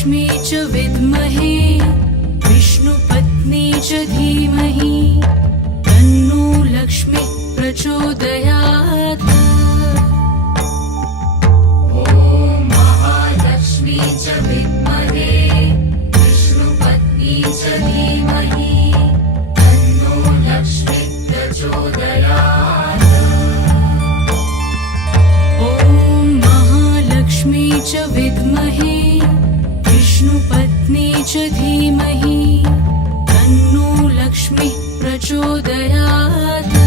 महालक्ष्मी च विद्महे विष्णुपत्नी च धीमहि तन्नो लक्ष्मी प्रचोदयात्। ॐ महालक्ष्मी च विद्महे विष्णुपत्नी च धीमहि तन्नो लक्ष्मी प्रचोदयात्। ॐ महालक्ष्मी च विद्महे विष्णुपत्नी च धीमहि तन्नो लक्ष्मी प्रचोदयात्।